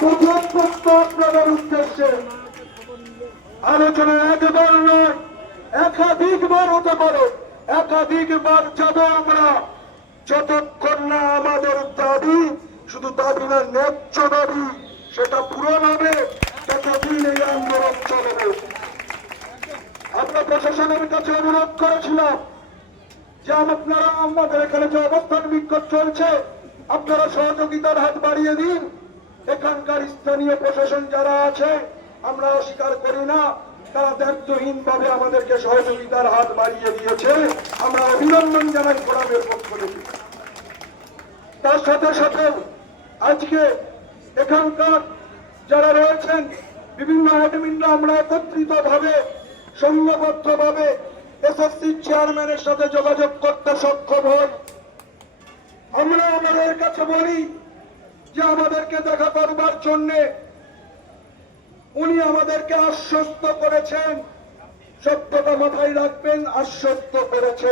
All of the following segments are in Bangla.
প্রথম প্রশ্ন আপনাদের উদ্দেশ্যে আলোচনা একবার নয় একাধিকবার হতে পারে। একাধিকবার যাব আমরা। যতক্ষণ না আমাদের দাবি, শুধু দাবি না, ন্যায্য দাবি, সেটা পূরণ হবে, ততদিন এই আন্দোলন চলবে। আমরা প্রশাসনের কাছে অনুরোধ করেছিলাম যে আপনারা আমাদের এখানে যে অবস্থান বিক্ষোভ চলছে, আপনারা সহযোগিতার হাত বাড়িয়ে দিন। এখানকার স্থানীয় প্রশাসন যারা আছে, আমরা অস্বীকার করি না। তারা দায়িত্বহীন ভাবে আমাদেরকে সহযোগিতার হাত বাড়িয়ে দিয়েছে। আমরা অভিনন্দন জানাই ফোরামের পক্ষ থেকে। তার সাথে সাথে আজকে এখানকার যারা রয়েছেন, বিভিন্ন অ্যাডমিনরা আমরা একত্রিত ভাবে সংঘবদ্ধ ভাবে এসএসসি চেয়ারম্যানের সাথে যোগাযোগ করতে সক্ষম হই। আমরা আমাদের কাছে বলি যে আমাদেরকে দেখা করবার জন্যে উনি আমাদেরকে আশ্বস্ত করেছেন। সত্যটা মাথায় রাখবেন, আশ্বস্ত করেছে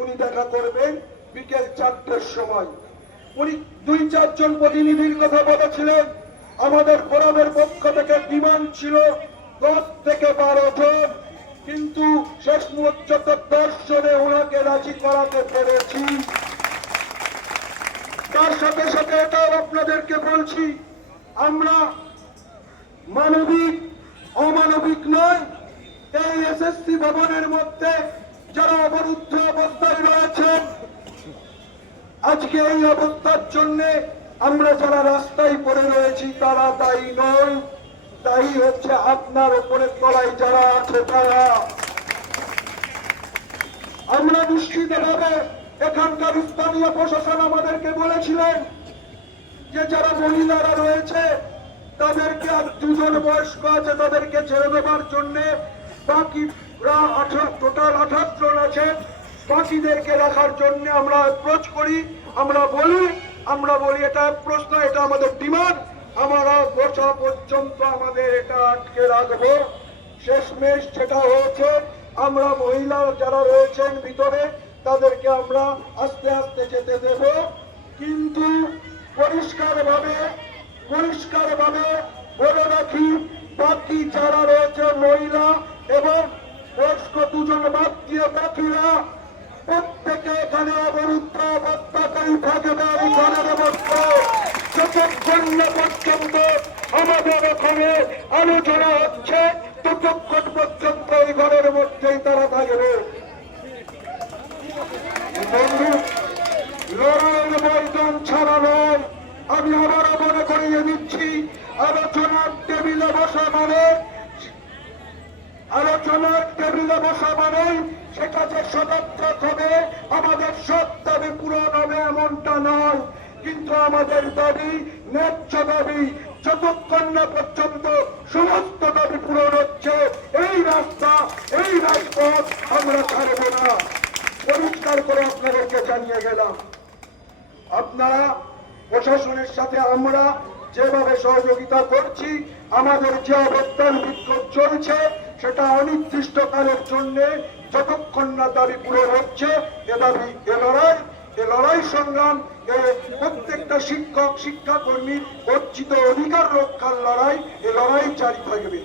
উনি দেখা করবেন বিকেল চারটের সময়। উনি দুই চারজন প্রতিনিধির কথা বলেছিলেন। আমাদের ফোরামের পক্ষ থেকে ডিমান্ড ছিল দশ থেকে বারো জন। কিন্তু শেষ মুহূর্তে দশ জনে ওনাকে রাজি করাতে পেরেছি। তার সাথে সাথে এটাও আপনাদেরকে বলছি, আমরা মানবিক, অমানবিক নয়, এই এসএসসি ভবনের মধ্যে যারা অবরুদ্ধ অবস্থায় রয়েছেন, আজকে এই অবস্থার জন্য আমরা যারা রাস্তায় পড়ে রয়েছি, তারা তাই নয় তাই হচ্ছে আপনার উপরের তলায় যারা আছে তারা। আমরা নিশ্চিতভাবে এখানকার স্থানীয় প্রশাসন আমাদেরকে বলেছিলেন যে যারা মহিলারা রয়েছে, তাদেরকে দুজন বয়স্ক আছে, তাদেরকে ছেড়ে দেবার জন্য বাকি টোটাল আঠাশ জন আছে। বাকিদেরকে রাখার জন্য আমরা অ্যাপ্রোচ করি, আমরা বলি আমরা বলি, এটা প্রশ্ন, এটা আমাদের ডিমান্ড। আমরা বসা পর্যন্ত আমাদের এটা আটকে রাখব। শেষমেশ যেটা হয়েছে, আমরা মহিলা যারা রয়েছেন ভিতরে তাদেরকে আমরা আস্তে আস্তে যেতে দেব। কিন্তু পরিষ্কার ভাবে পরিষ্কার ভাবে বলে রাখি, বাকি যারা রয়েছে মহিলা এবং বয়স্ক দুজন বাদ দিয়ে প্রত্যেকে এখানে অবরুদ্ধ থাকবে এখানে অবস্থা। যতক্ষণ পর্যন্ত আমাদের ওখানে আলোচনা হচ্ছে ততক্ষণ পর্যন্ত এই ঘরের মধ্যেই তারা থাকবে বন্ধু লড়াইয়ের ময়দান ছাড়া নয় আমি আবারও মনে করিয়ে দিচ্ছি। আলোচনার টেবিলে বসা মানে আলোচনার টেবিলে বসা মানে সেটা যে সদাত্মক হবে, আমাদের সব দাবি পূরণ হবে এমনটা নয়। কিন্তু আমাদের দাবি, ন্যায্য দাবি, যতক্ষণ পর্যন্ত সমস্ত দাবি পূরণ হচ্ছে, এই রাস্তা, এই রাজপথ আমরা ছাড়ব না। পরিষ্কার করে আপনাদেরকে জানিয়ে গেলাম। আপনারা প্রশাসনের সাথে আমরা যেভাবে সহযোগিতা করছি, আমাদের যে অবস্থান বিক্ষোভ চলছে, সেটা অনির্দিষ্টকালের জন্য যতক্ষণ না দাবি পূরণ হচ্ছে, এ দাবি, এ লড়াই এ লড়াই সংগ্রাম, এ প্রত্যেকটা শিক্ষক, শিক্ষাকর্মীর অর্জিত অধিকার রক্ষার লড়াই, এ লড়াই জারি থাকবে।